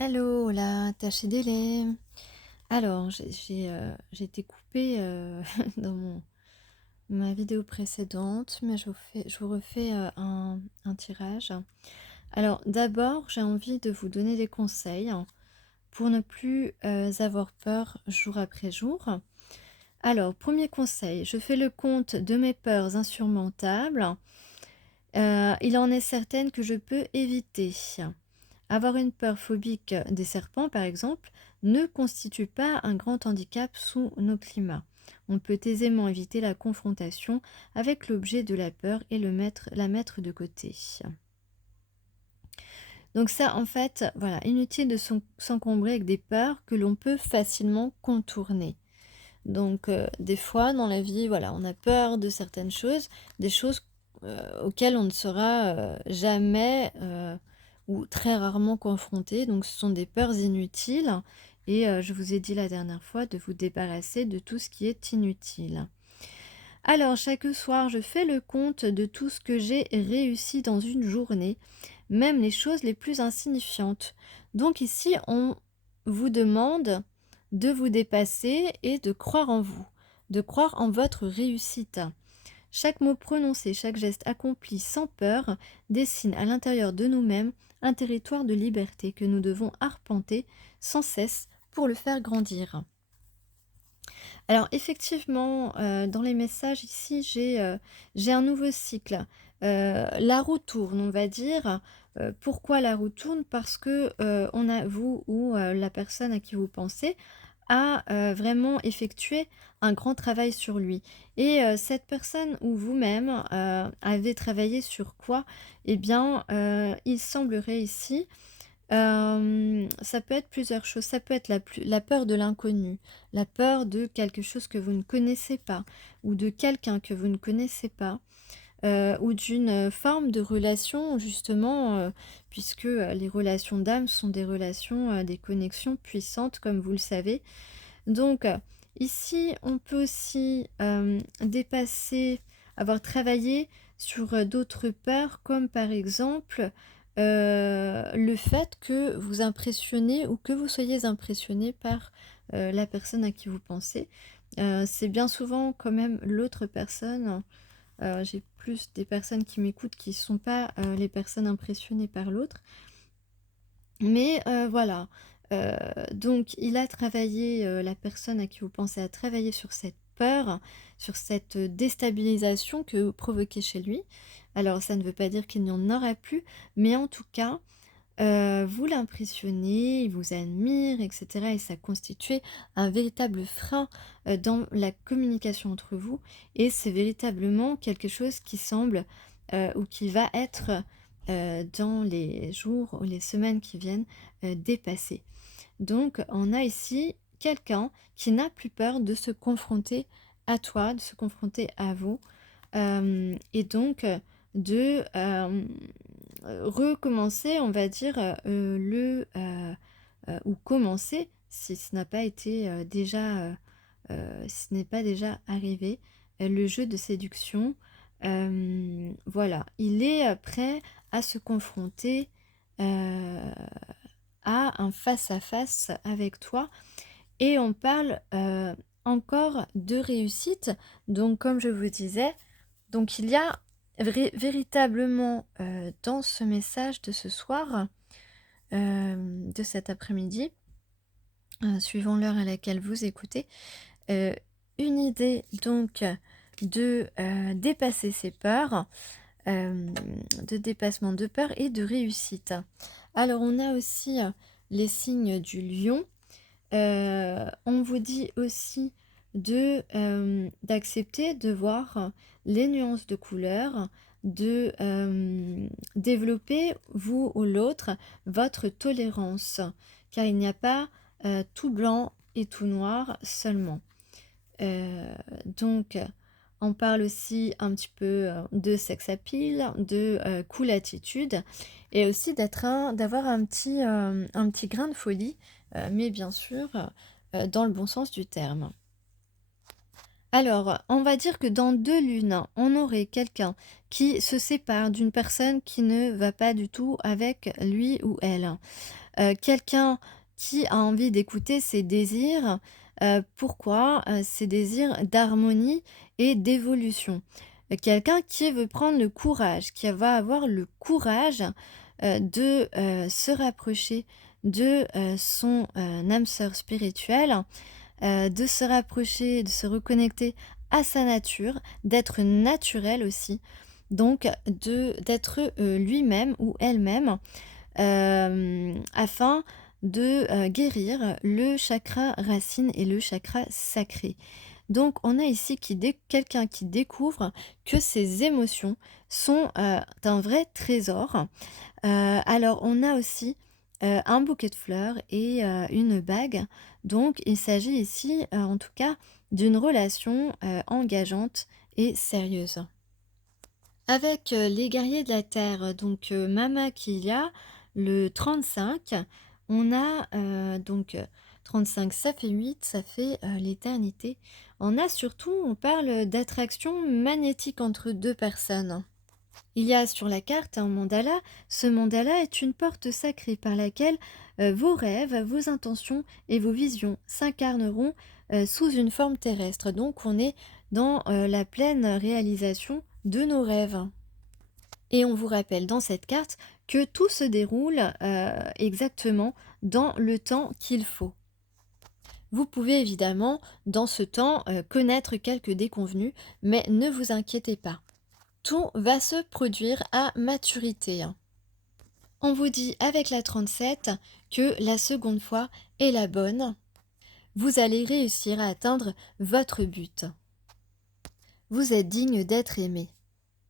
Hello, la tâche est délai. Alors, j'ai été coupée dans ma vidéo précédente, mais je vous refais un tirage. Alors, d'abord, j'ai envie de vous donner des conseils pour ne plus avoir peur jour après jour. Alors, premier conseil, je fais le compte de mes peurs insurmontables. Il en est certaine que je peux éviter. Avoir une peur phobique des serpents, par exemple, ne constitue pas un grand handicap sous nos climats. On peut aisément éviter la confrontation avec l'objet de la peur et la mettre de côté. Donc ça, en fait, voilà, inutile de s'encombrer avec des peurs que l'on peut facilement contourner. Donc, des fois, dans la vie, voilà, on a peur de certaines choses, des choses auxquelles on ne sera jamais ou très rarement confronté. Donc, ce sont des peurs inutiles. Et je vous ai dit la dernière fois de vous débarrasser de tout ce qui est inutile. Alors, chaque soir, je fais le compte de tout ce que j'ai réussi dans une journée, même les choses les plus insignifiantes. Donc ici, on vous demande de vous dépasser et de croire en vous, de croire en votre réussite. Chaque mot prononcé, chaque geste accompli sans peur dessine à l'intérieur de nous-mêmes un territoire de liberté que nous devons arpenter sans cesse pour le faire grandir. Alors effectivement, dans les messages ici, j'ai un nouveau cycle. La roue tourne, on va dire. Pourquoi la roue tourne? Parce que, on a vous ou la personne à qui vous pensez a, vraiment effectué un grand travail sur lui et cette personne ou vous-même, avez travaillé sur quoi? Eh bien, il semblerait ici. Ça peut être plusieurs choses. Ça peut être la peur de l'inconnu, la peur de quelque chose que vous ne connaissez pas ou de quelqu'un que vous ne connaissez pas, ou d'une forme de relation justement, puisque, les relations d'âme sont des relations, des connexions puissantes comme vous le savez. Donc, ici, on peut aussi, avoir travaillé sur, d'autres peurs comme par exemple, le fait que vous impressionnez ou que vous soyez impressionné par, la personne à qui vous pensez. C'est bien souvent quand même l'autre personne, j'ai plus des personnes qui m'écoutent qui ne sont pas, les personnes impressionnées par l'autre. Mais voilà, donc il a travaillé, la personne à qui vous pensez a travaillé sur cette peur, sur cette déstabilisation que vous provoquez chez lui. Alors ça ne veut pas dire qu'il n'y en aura plus, mais en tout cas, vous l'impressionnez, il vous admire et cetera et ça constituait un véritable frein, dans la communication entre vous et c'est véritablement quelque chose qui semble, ou qui va être, dans les jours ou les semaines qui viennent, dépassé. Donc on a ici quelqu'un qui n'a plus peur de se confronter à toi, de se confronter à vous, et donc recommencer, on va dire, ou commencer, si ce n'a pas été, déjà, si ce n'est pas déjà arrivé, le jeu de séduction. Voilà, il est, prêt à se confronter, heu, à un face à face avec toi et on parle, encore de réussite. Donc comme je vous disais, donc il y a véritablement, dans ce message de ce soir, de cet après-midi, suivant l'heure à laquelle vous écoutez, heu, une idée donc de, dépasser ses peurs, de dépassement de peur et de réussite. Alors on a aussi, les signes du lion. On vous dit aussi d'accepter de voir les nuances de couleurs, de, développer, vous ou l'autre, votre tolérance, car il n'y a pas, tout blanc et tout noir seulement. Donc on parle aussi un petit peu, de sex appeal, de, cool attitude et aussi d'avoir un petit grain de folie, mais bien sûr, dans le bon sens du terme. Alors, on va dire que dans 2 lunes, on aurait quelqu'un qui se sépare d'une personne qui ne va pas du tout avec lui ou elle. quelqu'un qui a envie d'écouter ses désirs. Pourquoi? Ses désirs d'harmonie et d'évolution. Quelqu'un qui veut prendre le courage, qui va avoir le courage, de, se rapprocher de, son, âme sœur spirituelle, de se rapprocher, de se reconnecter à sa nature, d'être naturel aussi, donc d'être, lui-même ou elle-même, afin de, guérir le chakra racine et le chakra sacré. Donc on a ici quelqu'un qui découvre que ses émotions sont, un vrai trésor. Alors on a aussi, un bouquet de fleurs et une bague. Donc il s'agit ici, en tout cas, d'une relation, engageante et sérieuse. Avec, les guerriers de la terre, donc Mama Kia, le 35, on a, donc 35 ça fait 8, ça fait, l'éternité. On parle d'attraction magnétique entre 2 personnes. Il y a sur la carte un mandala. Ce mandala est une porte sacrée par laquelle vos rêves, vos intentions et vos visions s'incarneront sous une forme terrestre. Donc on est dans la pleine réalisation de nos rêves. Et on vous rappelle dans cette carte que tout se déroule exactement dans le temps qu'il faut. Vous pouvez évidemment, dans ce temps, connaître quelques déconvenues, mais ne vous inquiétez pas. Tout va se produire à maturité, hein. On vous dit avec la 37 que la seconde fois est la bonne. Vous allez réussir à atteindre votre but. Vous êtes digne d'être aimé.